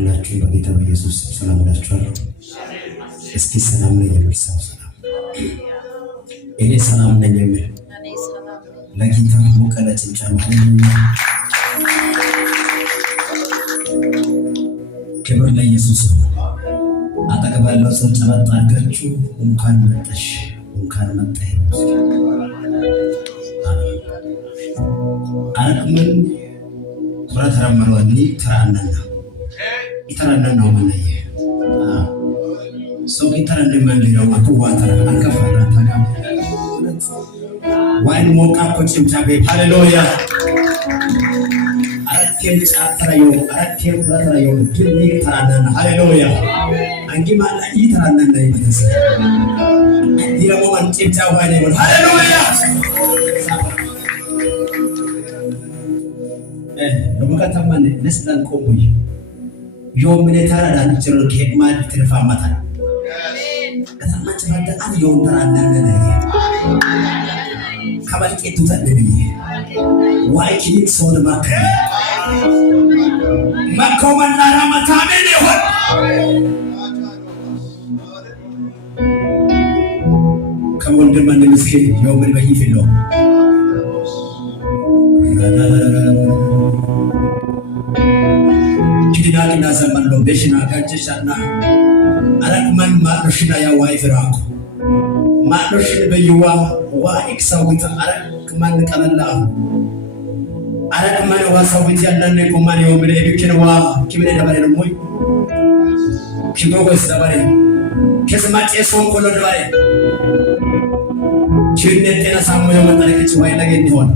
ሁላችሁ በጌታ በኢየሱስ ሰላም እላችኋለሁ። እስኪ ሰላም ነኝ የሚል ሰው ሰላም፣ እኔ ሰላም ነኝ የሚል ለጌታ ሞቀለ ጭብጨባ። ክብር ለኢየሱስ ነው። አጠገብ ያለው ሰው ጨበጥ አድርጋችሁ እንኳን መጣሽ እንኳን መጣህ አረክምን ኩራት ረመረኒ ተራነና ይተራነና ወመነየ ሰው ይተራነ መንሊራው አቁዋተራ አንከፋራ ታጋም ዋይን ሞቃ ኮጭምታቤ ሃሌሉያ አረቴም ጫተራዮ አረቴም ኩራተራዮ ግን ይተራነና ሃሌሉያ አንጊማ ይተራነና ይመተስ ዲራሞ አንጭምታ ዋይን ሃሌሉያ ለመከተማን ለስላን ቆሙይ ዮም ምን ተራዳን ጭሮ ከማድ ትርፋማታ አሜን ከተማች ባዳን ዮም ተራዳን ከበልቄቱ ተደብይ ዋይኪ ሶን ማከ ማኮመና ramatአሜን ይሁን ከወንድማን ምስኪን ዮም ምን በይፍሎ ኪዳና ዘመንሎ በሽና ጋጭሻና አረክማን ማርሽና ያ ዋይፍራኩ ማርሽን በይዋ ዋይክሳውት አረክማን ቀለላ አረክማን ዋሳውት ያለነ ኮማን የወምደ ቢክንዋ ኪብረ ደባለ ደሞይ ኪቦጎስ ደባለ ከስማጤ ሶን ኮሎ ደባለ ቺነቴና ሳሙዮ መጣለች ዋይ ለገኝ ሆነ